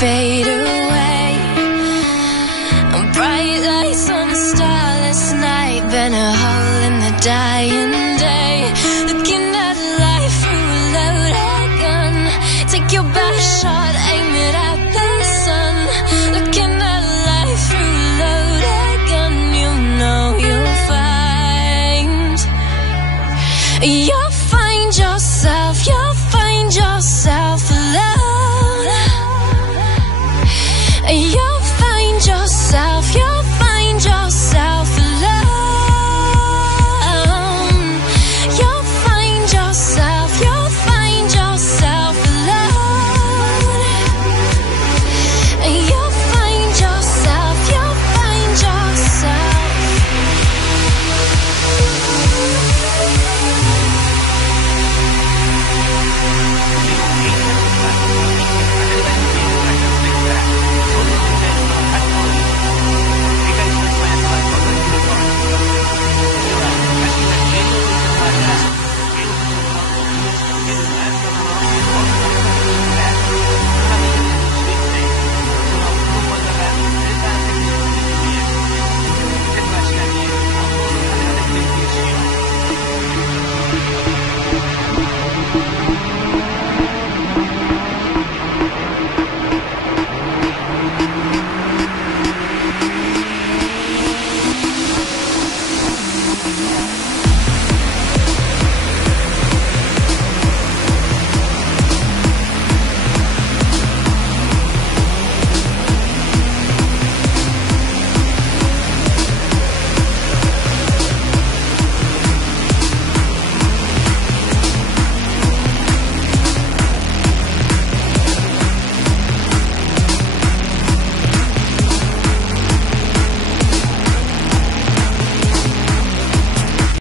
fade away. Bright lights on a starless night, burn a hole in the dying day. Looking at life through a loaded gun, take your best shot, aim it at the sun. Looking at life through a loaded gun, you know you'll find yourself, you'll find yourself.